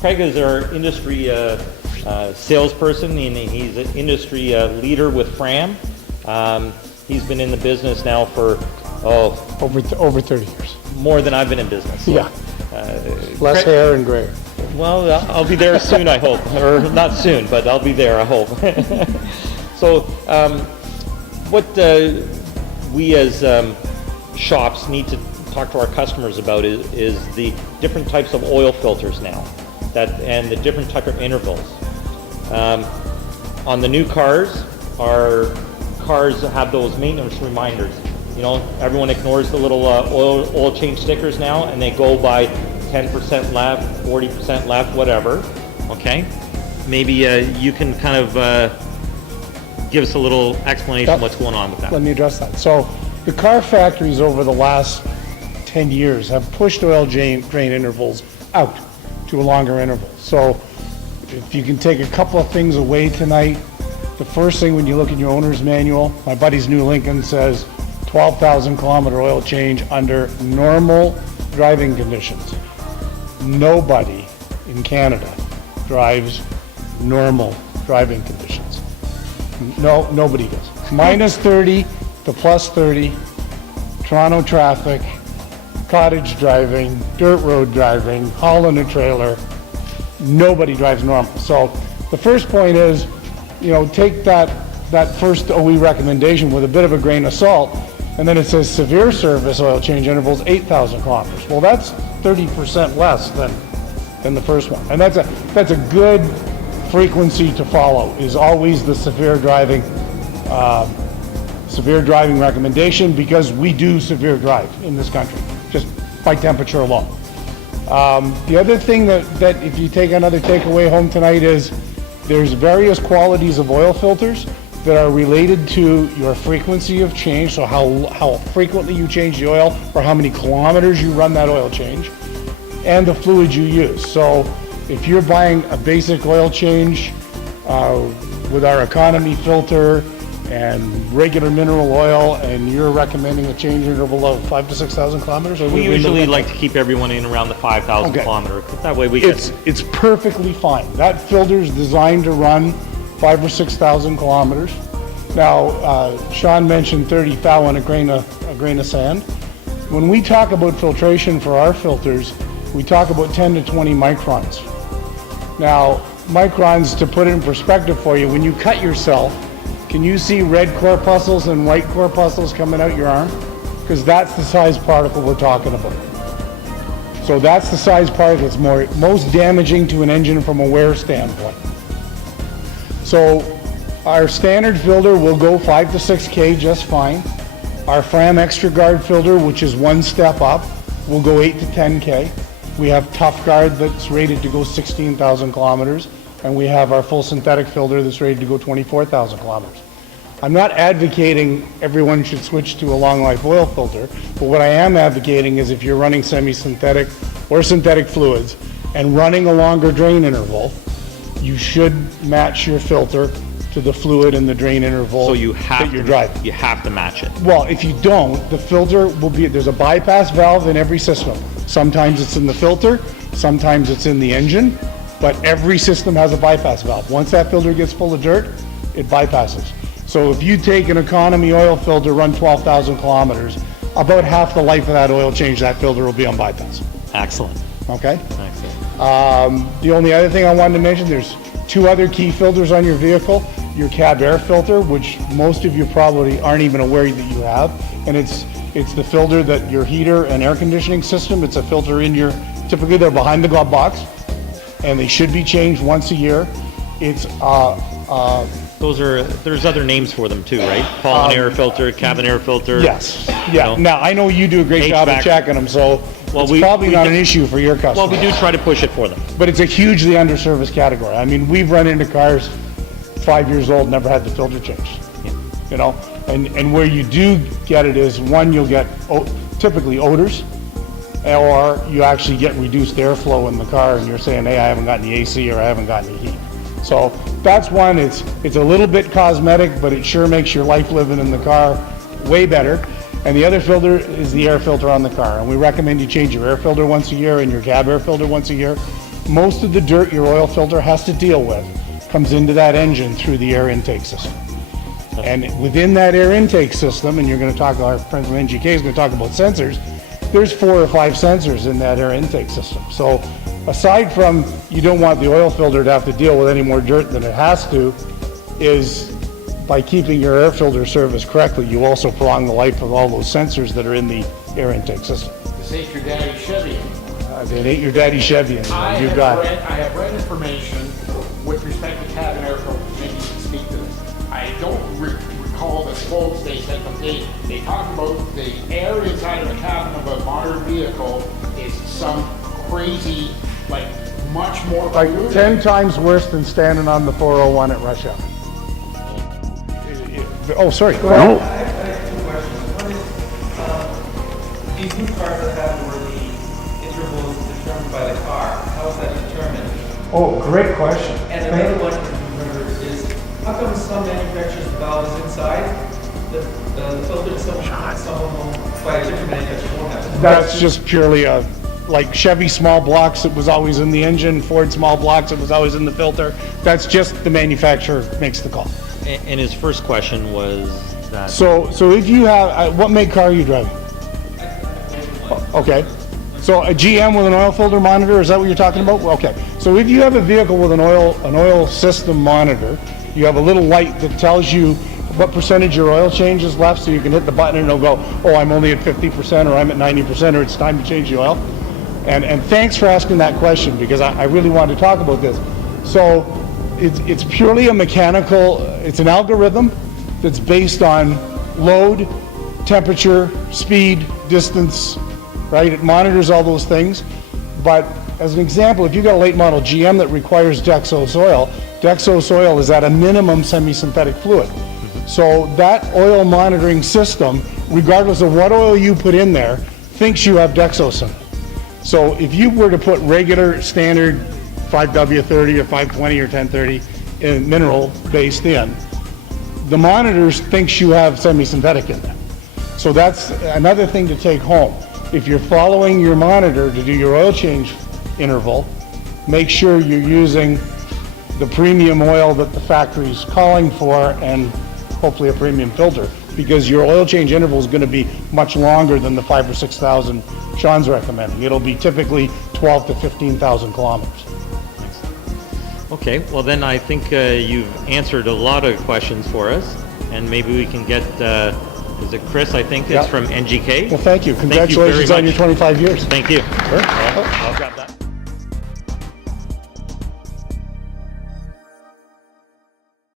Craig is our industry salesperson, and he's an industry leader with Fram. He's been in the business now for over 30 years. More than I've been in business. So, yeah. Less hair and gray. Well, I'll be there soon, I hope, or not soon, but I'll be there, I hope. So, what we as shops need to talk to our customers about is the different types of oil filters now, and the different type of intervals. On the new cars, our cars have those maintenance reminders. You know, everyone ignores the little oil change stickers now, and they go by 10% left, 40% left, whatever. Okay, maybe you can kind of give us a little explanation of what's going on with that. Let me address that. So, the car factories over the last 10 years have pushed oil drain intervals out to a longer interval. So, if you can take a couple of things away tonight, the first thing when you look in your owner's manual, my buddy's new Lincoln says 12,000 kilometer oil change under normal driving conditions. Nobody in Canada drives normal driving conditions. No, nobody does. Minus 30 to plus 30, Toronto traffic, cottage driving, dirt road driving, hauling a trailer, nobody drives normal. So the first point is, you know, take that first OE recommendation with a bit of a grain of salt, and then it says severe service oil change intervals 8,000 kilometers. Well, that's 30% less than the first one, and that's a good frequency to follow. Is always the severe driving recommendation, because we do severe drive in this country just by temperature alone. The other thing that if you take another takeaway home tonight is there's various qualities of oil filters that are related to your frequency of change, so how frequently you change the oil or how many kilometers you run that oil change, and the fluid you use. So if you're buying a basic oil change with our economy filter and regular mineral oil, and you're recommending a change interval of 5,000 to 6,000 kilometers? We usually like to keep everyone in around the 5,000 kilometer. That way we get... It's perfectly fine. That filter is designed to run 5,000 or 6,000 kilometers. Now, Sean mentioned 30 thou and a grain of sand. When we talk about filtration for our filters, we talk about 10 to 20 microns. Now, microns, to put it in perspective for you, when you cut yourself, can you see red corpuscles and white corpuscles coming out your arm? Because that's the size particle we're talking about. So that's the size particle that's most damaging to an engine from a wear standpoint. So our standard filter will go 5 to 6K just fine. Our Fram Extra Guard filter, which is one step up, will go 8 to 10K. We have Tough Guard that's rated to go 16,000 kilometers. And we have our full synthetic filter that's rated to go 24,000 kilometers. I'm not advocating everyone should switch to a long life oil filter, but what I am advocating is if you're running semi-synthetic or synthetic fluids and running a longer drain interval, you should match your filter to the fluid and the drain interval so you have that you're driving. You have to match it. Well, if you don't, the filter will be, there's a bypass valve in every system. Sometimes it's in the filter, sometimes it's in the engine, but every system has a bypass valve. Once that filter gets full of dirt, it bypasses. So if you take an economy oil filter, run 12,000 kilometers, about half the life of that oil change, that filter will be on bypass. Excellent. Okay? Excellent. The only other thing I wanted to mention, there's two other key filters on your vehicle. Your cab air filter, which most of you probably aren't even aware that you have, and it's the filter that your heater and air conditioning system, it's a filter in your, typically they're behind the glove box, and they should be changed once a year. It's there's other names for them too, right? Pollen air filter, cabin air filter. Yes. Yeah. You know. Now I know you do a great job of checking them, so it's probably not an issue for your customers. Well, we do try to push it for them. But it's a hugely underserviced category. I mean, we've run into cars 5 years old, never had the filter changed. Yeah. You know, and where you do get it is, one, you'll get typically odors, or you actually get reduced airflow in the car and you're saying, hey, I haven't got any AC or I haven't got any heat. So that's one. It's a little bit cosmetic, but it sure makes your life living in the car way better. And the other filter is the air filter on the car. And we recommend you change your air filter once a year and your cab air filter once a year. most of the dirt your oil filter has to deal with comes into that engine through the air intake system. And within that air intake system, and you're going to talk, our friend from NGK is going to talk about sensors, there's 4 or 5 sensors in that air intake system. So aside from you don't want the oil filter to have to deal with any more dirt than it has to, is by keeping your air filter serviced correctly, you also prolong the life of all those sensors that are in the air intake system. This ain't your daddy Chevy. It ain't your daddy Chevy anymore. You got it. I have read information with respect to cabin air filters. Maybe you can speak to this. I don't recall the quotes they said, but they talked about the air inside of the cabin of a modern vehicle is some crazy, like much more Like polluted. 10 times worse than standing on the 401 at rush hour. Oh, sorry. Go ahead. I have 2 questions. One is, these new cars that have where the interval is determined by the car, how is that determined? Oh, great question. And another one, remember, is how come some manufacturers' valve is inside, the filter, some of them, by a different manufacturer, won't have? That's just purely like Chevy small blocks, it was always in the engine, Ford small blocks, it was always in the filter. That's just the manufacturer makes the call. And his first question was that. So if you have, what make car are you driving? Okay. So a GM with an oil filter monitor, is that what you're talking about? Okay. So if you have a vehicle with an oil system monitor, you have a little light that tells you what percentage your oil change is left, so you can hit the button and it'll go, oh, I'm only at 50% or I'm at 90% or it's time to change the oil. And thanks for asking that question, because I really wanted to talk about this. So it's purely a mechanical, it's an algorithm that's based on load, temperature, speed, distance, right? It monitors all those things. But as an example, if you've got a late model GM that requires Dexos oil is at a minimum semi-synthetic fluid. So that oil monitoring system, regardless of what oil you put in there, thinks you have Dexos in it. So if you were to put regular standard 5W30 or 520 or 1030 in mineral based in, the monitors thinks you have semi-synthetic in there. So that's another thing to take home. If you're following your monitor to do your oil change interval, make sure you're using the premium oil that the factory's calling for and hopefully a premium filter, because your oil change interval is going to be much longer than the 5,000 or 6,000 Sean's recommending. It'll be typically 12 to 15,000 kilometers. Okay, well then I think you've answered a lot of questions for us, and maybe we can get, is it Chris, I think, Yeah. it's from NGK? Well, thank you. Thank you very Congratulations on your much. 25 years. Thank you. Sure. I'll grab that.